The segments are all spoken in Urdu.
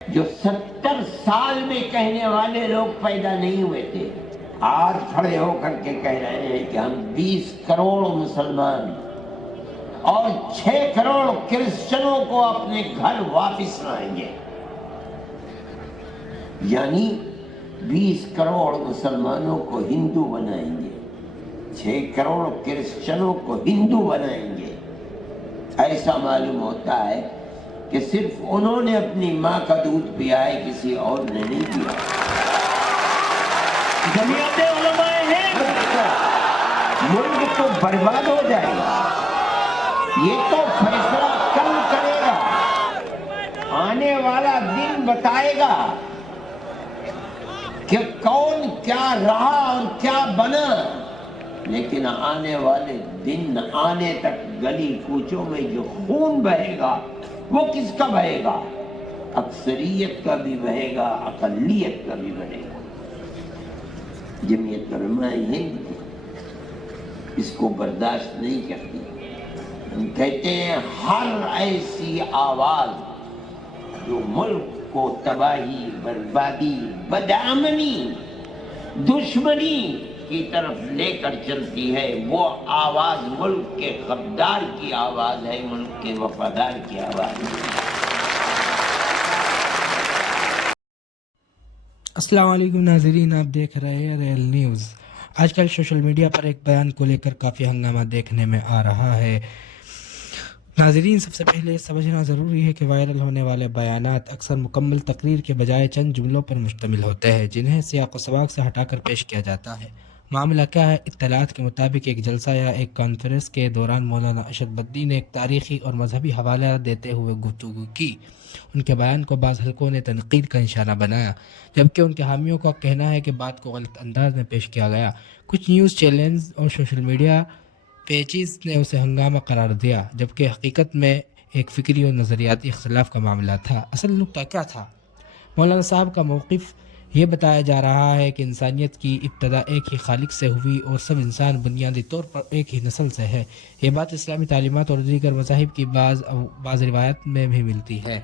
جو 70 سال میں کہنے والے لوگ پیدا نہیں ہوئے تھے، آج کھڑے ہو کر کے کہہ رہے ہیں کہ ہم 20 کروڑ مسلمان اور 6 کروڑ کرسچنوں کو اپنے گھر واپس لائیں گے. یعنی 20 کروڑ مسلمانوں کو ہندو بنائیں گے، 6 کروڑ کرسچنوں کو ہندو بنائیں گے. ایسا معلوم ہوتا ہے کہ صرف انہوں نے اپنی ماں کا دودھ پیا ہے، کسی اور نے نہیں پیا. جمعیت علماء ہند ملک تو برباد ہو جائے گا. یہ تو فیصلہ کل کرے گا، آنے والا دن بتائے گا کہ کون کیا رہا اور کیا بنا. لیکن آنے والے دن آنے تک گلی کوچوں میں جو خون بہے گا وہ کس کا بہے گا؟ اکثریت کا بھی بہے گا، اقلیت کا بھی بہے گا. جمعیت علماء ہند اس کو برداشت نہیں کرتی. ہم کہتے ہیں ہر ایسی آواز جو ملک کو تباہی، بربادی، بدامنی، دشمنی کی طرف لے کر چلتی ہے، وہ آواز ملک کے غدار کی آواز ہے، ملک کے وفادار کی آواز ہے. السلام علیکم ناظرین، آپ دیکھ رہے ہیں ریل نیوز. آج کل سوشل میڈیا پر ایک بیان کو لے کر کافی ہنگامہ دیکھنے میں آ رہا ہے. ناظرین، سب سے پہلے سمجھنا ضروری ہے کہ وائرل ہونے والے بیانات اکثر مکمل تقریر کے بجائے چند جملوں پر مشتمل ہوتے ہیں جنہیں سیاق و سباق سے ہٹا کر پیش کیا جاتا ہے. معاملہ کیا ہے؟ اطلاعات کے مطابق ایک جلسہ یا ایک کانفرنس کے دوران مولانا ارشد بدی نے ایک تاریخی اور مذہبی حوالہ دیتے ہوئے گفتگو کی. ان کے بیان کو بعض حلقوں نے تنقید کا نشانہ بنایا، جبکہ ان کے حامیوں کا کہنا ہے کہ بات کو غلط انداز میں پیش کیا گیا. کچھ نیوز چینلز اور سوشل میڈیا پیجز نے اسے ہنگامہ قرار دیا، جبکہ حقیقت میں ایک فکری اور نظریاتی اختلاف کا معاملہ تھا. اصل نکتہ کیا تھا؟ مولانا صاحب کا موقف یہ بتایا جا رہا ہے کہ انسانیت کی ابتدا ایک ہی خالق سے ہوئی اور سب انسان بنیادی طور پر ایک ہی نسل سے ہے. یہ بات اسلامی تعلیمات اور دیگر مذاہب کی بعض روایات میں بھی ملتی ہے.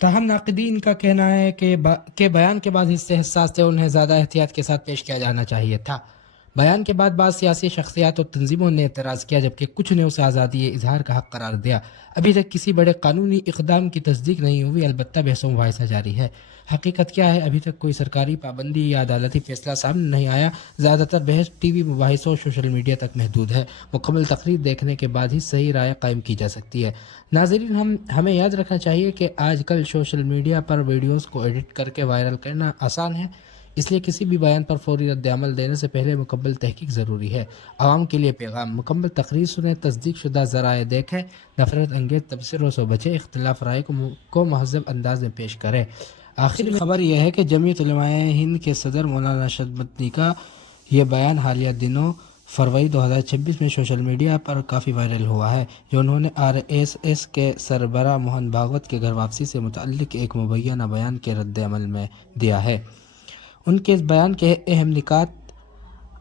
تاہم ناقدین کا کہنا ہے کہ بیان کے بعد حصے حساس تھے، انہیں زیادہ احتیاط کے ساتھ پیش کیا جانا چاہیے تھا. بیان کے بعد بعض سیاسی شخصیات اور تنظیموں نے اعتراض کیا، جبکہ کچھ نے اسے آزادی اظہار کا حق قرار دیا. ابھی تک کسی بڑے قانونی اقدام کی تصدیق نہیں ہوئی، البتہ بحث و مباحثہ جاری ہے. حقیقت کیا ہے؟ ابھی تک کوئی سرکاری پابندی یا عدالتی فیصلہ سامنے نہیں آیا. زیادہ تر بحث ٹی وی مباحثوں اور سوشل میڈیا تک محدود ہے. مکمل تقریر دیکھنے کے بعد ہی صحیح رائے قائم کی جا سکتی ہے. ناظرین، ہمیں یاد رکھنا چاہیے کہ آج کل سوشل میڈیا پر ویڈیوز کو ایڈٹ کر کے وائرل کرنا آسان ہے، اس لیے کسی بھی بیان پر فوری رد عمل دینے سے پہلے مکمل تحقیق ضروری ہے. عوام کے لیے پیغام: مکمل تقریر سنیں، تصدیق شدہ ذرائع دیکھیں، نفرت انگیز تبصروں سے بچیں، اختلاف رائے کو مہذب انداز میں پیش کریں. آخر خبر یہ ہے کہ جمعیت علماء ہند کے صدر مولانا ارشد بدی کا یہ بیان حالیہ دنوں فروری 2026 میں سوشل میڈیا پر کافی وائرل ہوا ہے، جو انہوں نے RSS کے سربراہ موہن بھاگوت کے گھر واپسی سے متعلق ایک مبینہ بیان کے رد عمل میں دیا ہے. ان کے اس بیان کے اہم نکات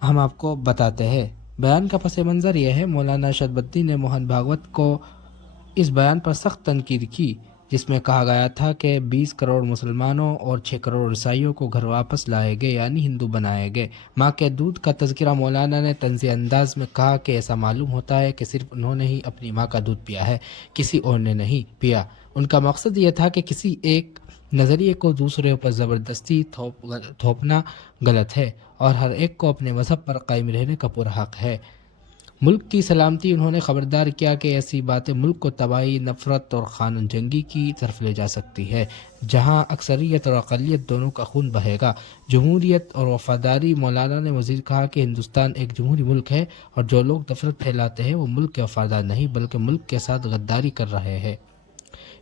ہم آپ کو بتاتے ہیں. بیان کا پس منظر یہ ہے: مولانا ارشد بدی نے موہن بھاگوت کو اس بیان پر سخت تنقید کی جس میں کہا گیا تھا کہ 20 کروڑ مسلمانوں اور 6 کروڑ عیسائیوں کو گھر واپس لائے گئے، یعنی ہندو بنائے گئے. ماں کے دودھ کا تذکرہ مولانا نے طنزی انداز میں کہا کہ ایسا معلوم ہوتا ہے کہ صرف انہوں نے ہی اپنی ماں کا دودھ پیا ہے، کسی اور نے نہیں پیا. ان کا مقصد یہ تھا کہ کسی ایک نظریے کو دوسرے پر زبردستی تھوپنا غلط ہے اور ہر ایک کو اپنے مذہب پر قائم رہنے کا پورا حق ہے. ملک کی سلامتی انہوں نے خبردار کیا کہ ایسی باتیں ملک کو تباہی، نفرت اور خانہ جنگی کی طرف لے جا سکتی ہے، جہاں اکثریت اور اقلیت دونوں کا خون بہے گا. جمہوریت اور وفاداری: مولانا نے مزید کہا کہ ہندوستان ایک جمہوری ملک ہے اور جو لوگ نفرت پھیلاتے ہیں وہ ملک کے وفادار نہیں بلکہ ملک کے ساتھ غداری کر رہے ہیں.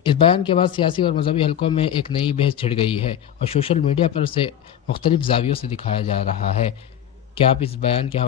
اس بیان کے بعد سیاسی اور مذہبی حلقوں میں ایک نئی بحث چھڑ گئی ہے اور سوشل میڈیا پر اسے مختلف زاویوں سے دکھایا جا رہا ہے. کیا آپ اس بیان کے